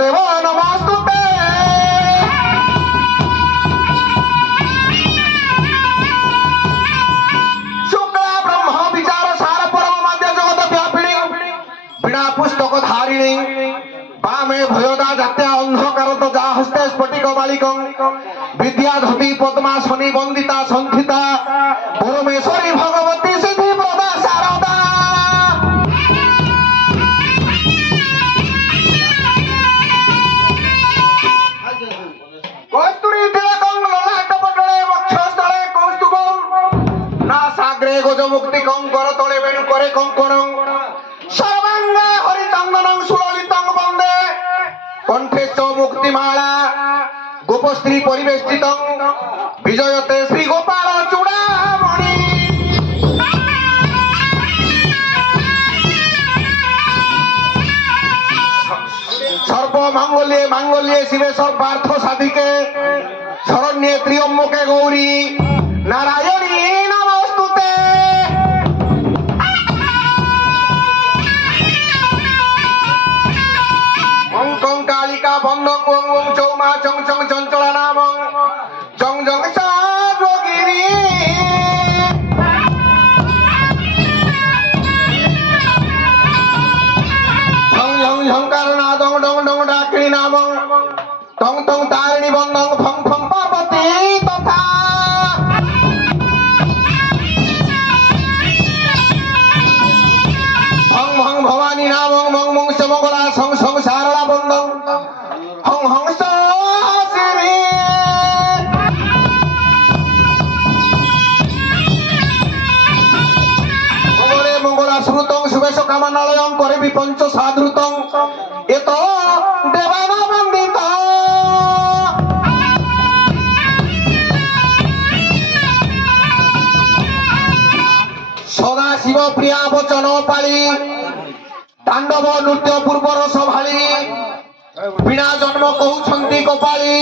দেব নমস্তুতে। শুক্লা ব্রহ্ম বিচার সার পরম মাধ্য জগত ব্যাপিনী বীণা পুস্তক ধারিণী বামে ভয়দা জাতে অন্ধকার তো যা হস্তে স্ফটিক বালিকং বিদ্যাধতি পদ্মাসনী বন্দিতা সংখিতা পরমেশ্বরী ভগবতী সিদ্ধি প্রদা শারদা। কস্তুরী তিলকং ললাটপটলে বক্ষস্থলে কৌস্তুভং নাসাগ্রে গজমুক্তিকং করতলে বেণু করে কঙ্কণং সর্বাঙ্গে হরিচন্দনং সুললিতং বন্দে কণ্ঠে চ মুক্তিমালা গোপস্ত্রী পরিবেষ্টিতং বিজয়তে শ্রী গোপাল চূড়ামণি। সর্বমঙ্গলে মাঙ্গল্যে শিবে সর্বার্থ সাধিকে শরণ্যে ত্র্যম্বকে গৌরী নারায়ণী নমস্তুতে। অঙ্কং কালিকা বন্দং ওং ওং চৌমা চং চং চঞ্চলা নামং চং জং সাগিরি। ঝং ঝং ঝংকার নাদং ডং ডং ডাকিনী নামং টং টং তারিণী বন্দং ফং ফং পার্বতী তথা। ভং ভং ভবানী নামং মং মং সমগলা সং সং সারলা বন্দং হং হং সিরি। মঙ্গলে মঙ্গলা শ্রুতং শুভেশ কামানালয়ং করে বিপঞ্চ সাধুতং এত দেবান বন্দিত। সদা শিব প্রিয়া বচন পালি তাণ্ডব নৃত্য পূর্বর সভাଳି বীণা জন্ম কହୁଛନ୍ତି কপালি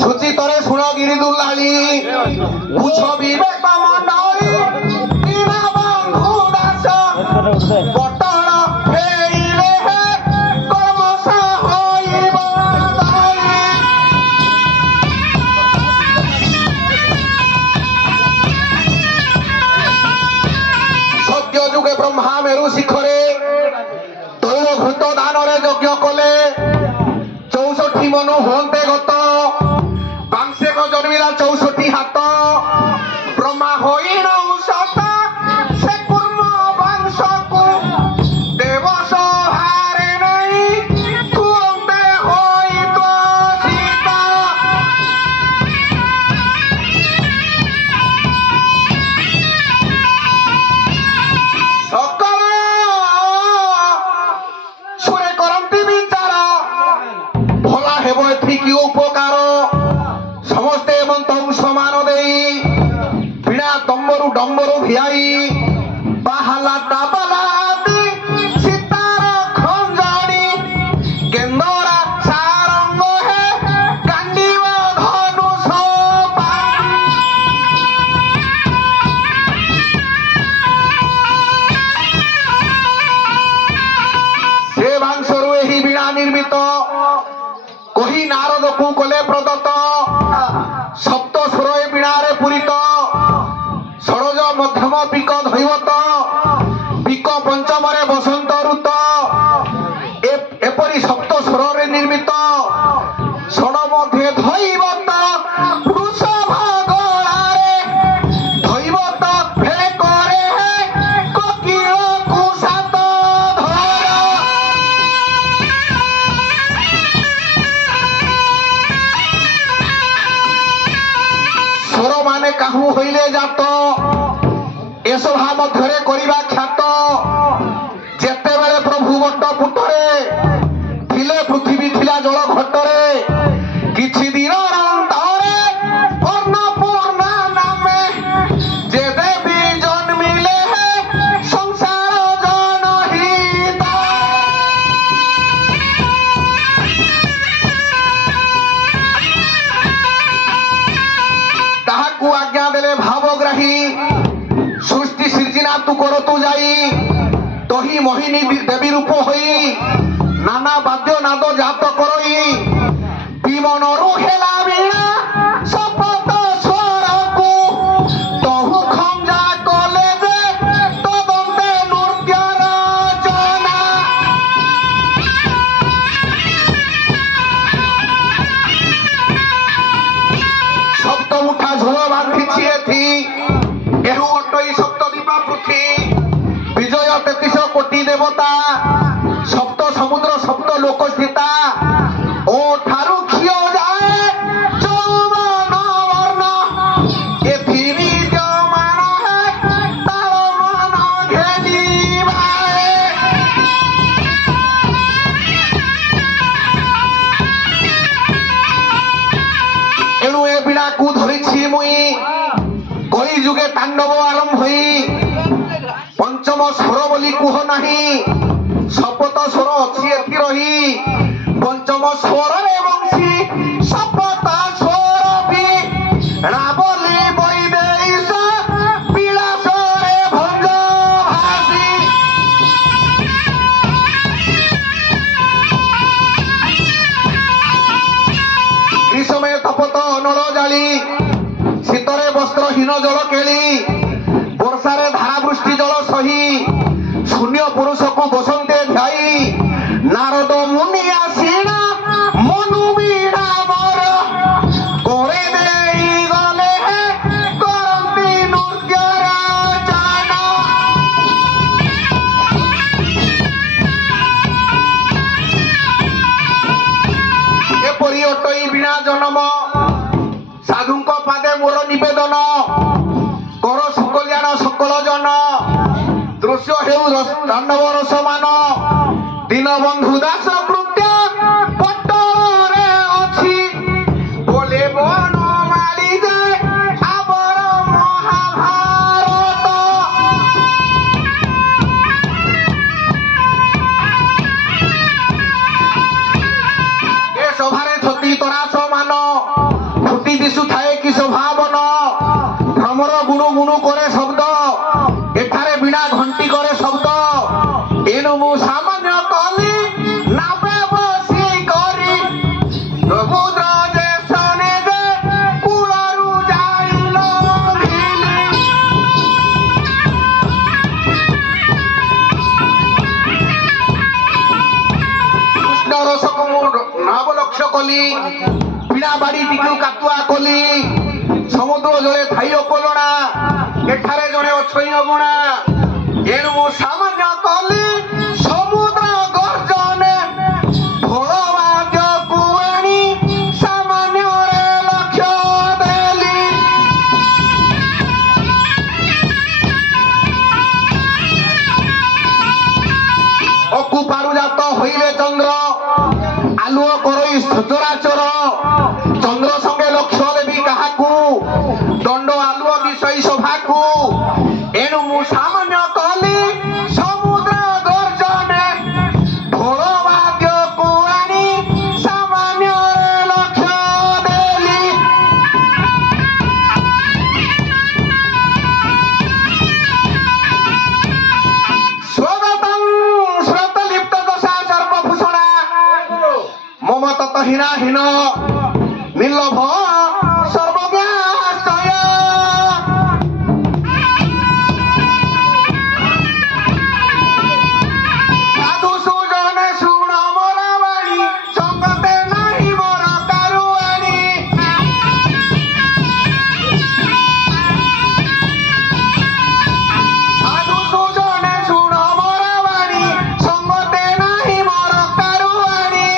সুচিতরে শুণ গিরি দুর্লালি বুঝ বিবেক মণ্ডলী বীণা বন্ধু দাস পটণ ফেরিলে কর্মস হইব দায়ী। সত্য যুগে ব্রহ্মা মেরু শিখরে তৈল ঘৃত দানরে যজ্ঞ কলে 64 মনু হন্তে গত বাংশেক জন্মিলা 64 হাত ব্রহ্মা হইন সত সে কুর্ম বংশকু দেব সহারে নাই কুন্তে হইত সীতা। সকল সুরে করন্তি বিচার ভোলা হেব এথিকি উপকার সমস্তে মন্তং সমান দেই বীণা তম্বরু ডম্বরু ভিয়াই বাহালা তাবলাতি সীতার খঞ্জনি কেন্দরা সারঙ্গ হে কান্ডিব ধনুষ পানি। সে বাংশরু এই বীণা নির্মিত কহি নারদকু কলে প্রদত্ত সপ্ত সুরয় বীণারে পূরিত ষড়জ মধ্যম পিক ধৈবত পিক পঞ্চমরে বসন্ত ঋত এপরি সপ্ত সুরে নির্মিত ষড় মধ্যে ধৈবত বৃষভ গলারে ধৈবত ফেলে করে কোকিল কুশাত ধর। স্বর মানে কাহু হইলে জাত এসভা মধ্যে করিবা খ্যাত যেতেবেলে প্রভু বট্ট পুটরে থিলে পৃথিবী থিলা জল ঘটরে কিছু দিন অন্তরে অন্নপূর্ণা নামে যে দেবী জন্মিলে সংসার জনহিতা। তাহাকু আজ্ঞা দেলে ভাবগ্রাহী সৃষ্টি সৃজিনা তু কর তু যাই তহি মোহিনী দেবী রূপ হই নানা বাদ্য নাদ জাত করই বিমনরু হেলা বীণা শপথ স্বরকু তহু খঞ্জা কলে যে তদন্তে নৃত্য রচনা সপ্ত মুঠা ঝোল বাঁধিছি এথি এহু অটই সপ্ত দীপা পৃথি বিজয় ৩৩ কোটি দেবতা সপ্ত সমুদ্র সপ্ত লোক স্থিতা ও ঠারু খিও যায় যৌবন বর্ণ এথিরি জমান তার মন ঘেনিবায়ে এণু এ বীণাকু ধরিছি মুই কলি যুগে তাণ্ডব আরম্ভ হই পঞ্চম স্বর বলি কুহ নাহি শপথ স্বর অছি এথি রহি পঞ্চম স্বরে বংশী শপথ স্বর বি রাবলি বৈদেশ বিলাসরে ভঞ্জ ভাসি গ্রীষ্মে তপত নল জালি শীতরে বস্ত্রহীন জল কেলি বর্ষারে ধারা বৃষ্টি জল সহি শূন্য পুরুষকু বসন্তে ধ্যাই নারদ মুনি আসিনা মনু বীণা বর করে দেই গলে করন্তি নৃত্য রচনা এপরি অটই বীণা জনম সাধুଙ୍କ পাদে মোর নিবেদন কর সুকল্যাণ সকল জন দৃশ্য হেউ তাণ্ডব রসমান দীনবন্ধু দাস কৃত্য পটরে অছি বলে বনমালী যে আবর মহাভারত এ সভারে ছতি তোরা সমান ফুটি দিশু থাকে কি শোভাবন ভ্রমর গুণু গুণু করে শব্দ এখানে বীণা ঘণ্টি করে শব্দ এনু মু সামান্য কলি নাবে বসি করি সমুদ্র যে শনে যে কূলরু যাইল ভিলি কৃষ্ণ রসকু মু নবলক্ষ কলি বীণা বাড়ি টিকু কাতুয়া কলি সমুদ্র জলে ଥାଇ ଅକଲଣା ଏଠାରେ ଜଣେ ଅଛଇ ଅଗଣା ଏଣୁ ମୁଁ ସାମାନ୍ୟ କଲି ସମୁଦ୍ର ଗର୍ଜନେ ଢୋଳ ବାଦ୍ୟକୁ ଆଣି ସାମାନ୍ୟରେ ଲକ୍ଷ୍ୟ ଦେଲି ଅକୁ ପାରୁଜାତ হইলে চন্দ্র আলুଅ করই সচরাচর চন্দ্র সঙ্গে লক্ষ্য দেবী কাহাকু দণ্ড আলুଅ বিষয় সভাকু এণু মু সামান্য কলি সমুদ্র গর্জনে ঢোল বাদ্যকু আনি সামান্যরে লক্ষ্য দেলি স্বাগতং শ্রোতলিপ্ত দশা সর্বভূষণা মম ততহীনা হীন নির্লভ সর্বজ্ঞাশ্চয় সাধু সুজনে শুণ মোর বাণী সঙ্গতে নাহি মোর কারুয়াণী সাধু সুজনে শুণ মোর বাণী সঙ্গতে নাহি মোর কারুয়াণী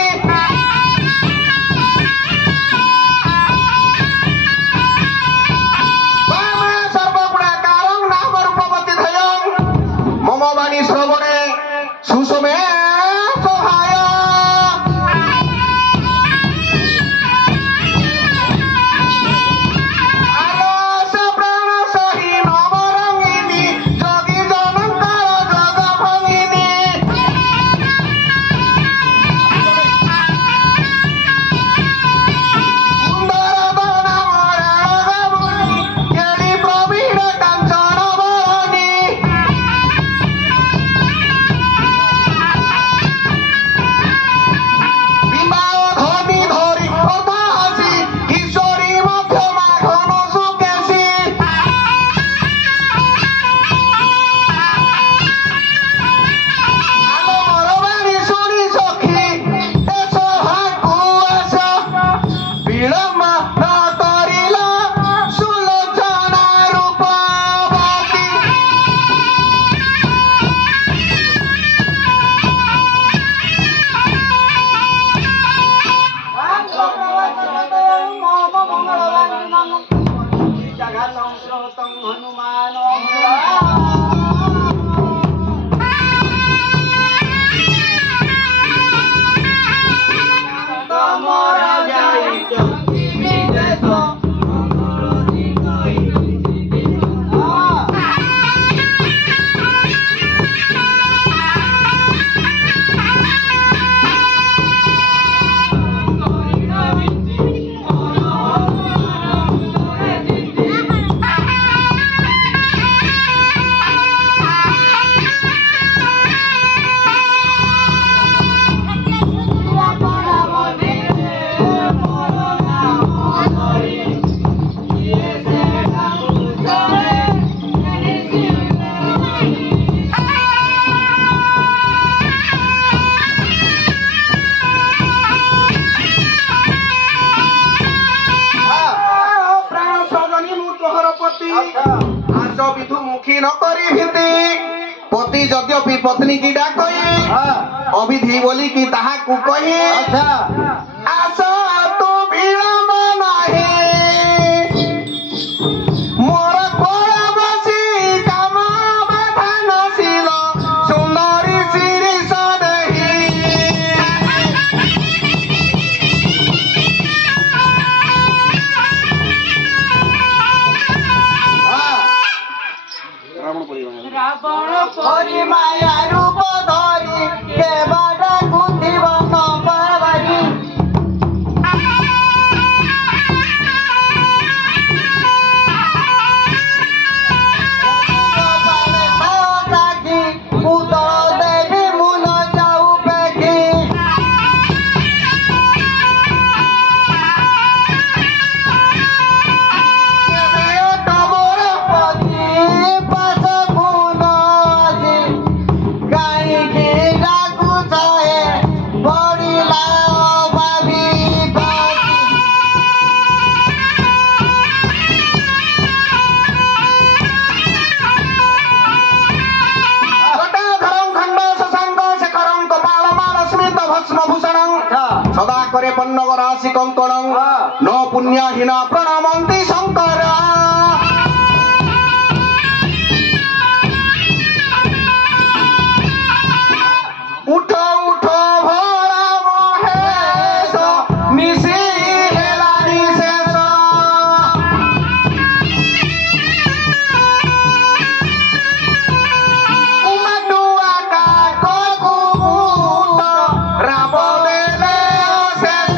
করি ভীতি পতি যদ্যপি পত্নী কি ডাকই অবিধি বলি কি তাহাকু কহি আস তু বিলম্ব নাহি মোর কোল বসি কাম বাধা নছিল সুন্দরী শিরিষ দেহি রাবণ পরি মায়া রূপ ধরি কেবাটা গুন্থিব নপারি উদর দেবী মুন যাও পেখি তমর পতি পাশ গুণ আজি কাহিকি ডাকুଥାଏ পড়িলা ভাবি ভাবি জটাধরং খণ্ড শশাঙ্ক শেখরং কপালমাল স্মিত ভস্মভূষণং সদা করে পন্নগ রাশি কঙ্কণং ন পুণ্যহীনা প্রণমন্তি শঙ্কর উঠ উঠ ভোলা মহেশ মিশি হেলানি শেষ উমাটুয়া কাকু মুট রাম দেলে শেষ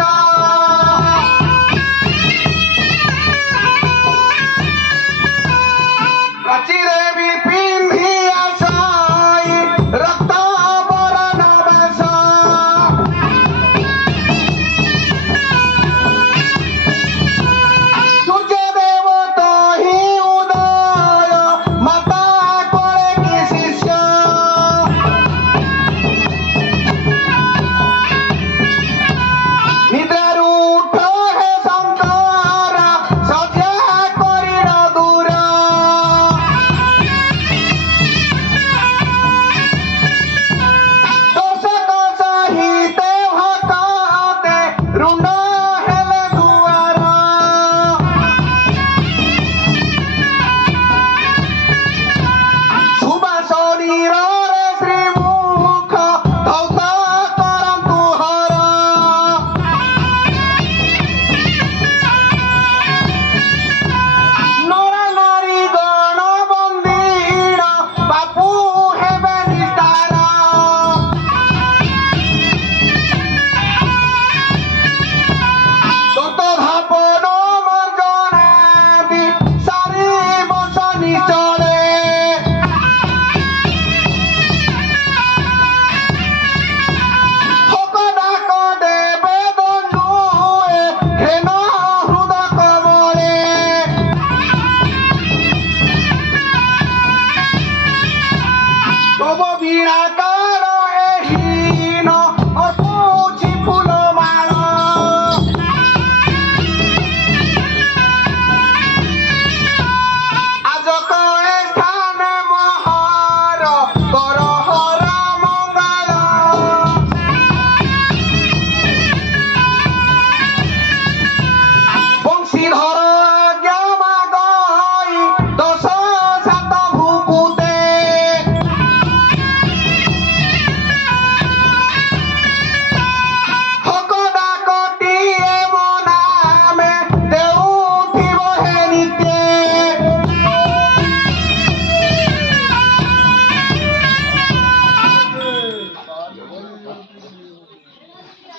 প্রাচীরে বিপিন্ধি আশাই রক্ত বরণ বেশ সূর্যদেব তহি উদয় মাতা করে কি শিষ্য নিদ্রার উঠ হে শঙ্কর সজ্জা করিল দূর দোষক সহিতে ভকতে ঋণ হেলে দুয়ার সুবাস নীরে শ্রীমুখ ধৌত করন্তু হর নর নারী গণ বন্দীণ বাপু হেবে নিস্তার তত ধাপন মর্জনাদি সারি বসনি চলে হক ডাক দেবে দণ্ডুয়ে ঘেন হৃদ কমলে তব বীণা